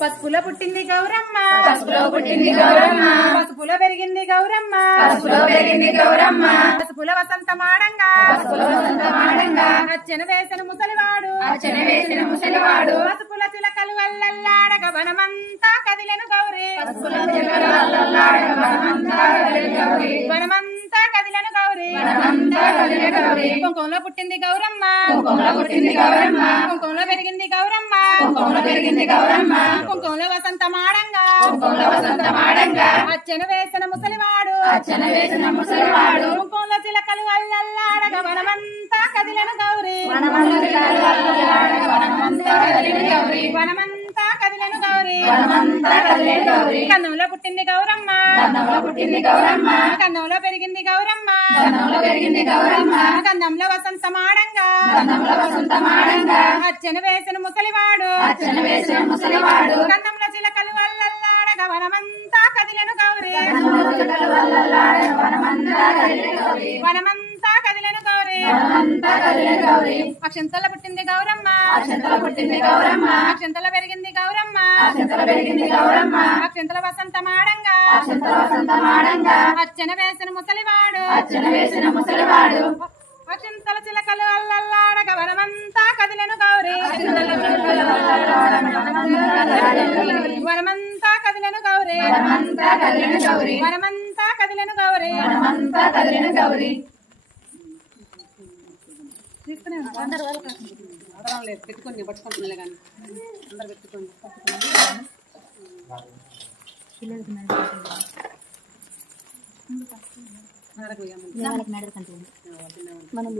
పసుపులో పుట్టింది గౌరమ్మ, పసుపులో పుట్టింది గౌరమ్మ, పసుపులో పెరిగింది గౌరమ్మ, పసుపులో పెరిగింది గౌరమ్మ, పసుపుల వసంతమాడంగా, పసుపులో వసంతమాడంగా, అచ్చన వేసిన ముసలివాడు, అర్చన వేసిన ముసలివాడు, పసుపుల చిలకలు అల్లల్లాడగ వనమంతా కదిలెను గౌరీ, పసుపుల చిలకలు అల్లల్లాడగ వనమంతా కదిలెను గౌరీ, వనమంతా కదిలెను గౌరీ, వనమంతా కదిలెను గౌరీ. కుంకుమలో పుట్టింది గౌరమ్మ, కుంకుమలో పుట్టింది గౌరమ్మ, కుంకుమలో పెరిగింది గౌరమ్మ, కుంకుమలో పెరిగింది గౌరమ్మ, కుంకుమలో వసంతమాడంగా, కుంకుమలో వసంతమాడంగా, అచ్చన వేసిన ముసలివాడు, అర్చన వేసిన ముసలివాడు, కుంకుమలో చిలకలు అల్లల్లాడగ వనమంతా కదిలెను గౌరీ, వనమంతా చిలకలు అల్లల్లాడగ వనమంతా కదిలెను గౌరీ, వనమంతా కదిలెను గౌరీ, వనమంతా కదిలెను గౌరీ. కన్నంలో పుట్టింది గౌరమ్మ, కన్నంలో పుట్టింది గౌరమ్మ, కన్నంలో పెరిగింది గౌరమ్మ, కన్నంలో పెరిగింది గౌరమ్మ, కన్నంలో వసంతమాడంగా, కన్నంలో వసంతమాడంగా, అచ్చన వేసిన ముసలివాడు, అర్చన వేసిన ముసలివాడు, కన్నంలో చిలకలు అల్లల్లాడగ వనమంతా కదిలెను గౌరీ, కన్నంలో చిలకలు అల్లల్లాడగ వనమంతా కదిలెను గౌరీ, వనమంతా కదిలెను గౌరీ, వనమంతా కదిలెను గౌరీ. అక్షంతల పుట్టింది గౌరమ్మ, అక్షంతల పుట్టింది గౌరమ్మ, అక్షంతల పెరిగింది గౌరమ్మ, అక్షంతల పెరిగింది గౌరమ్మ, అక్షంతల వసంతమాడంగా, అక్షంతల వసంతమాడంగా, అచ్చన వేసిన ముసలివాడు, అర్చన వేసిన ముసలివాడు, అక్షంతల చిలకలు అల్లల్లాడగ వనమంతా కదిలెను గౌరీ, వనమంతా కదిలెను గౌరీ, వనమంతా కదిలెను గౌరీ, వనమంతా కదిలెను గౌరీ. వనమంతా కదిలెను గౌరీ. పెట్టుకోండి పట్టుకుంటున్నా కానీ అందరు పెట్టుకోండి. మనం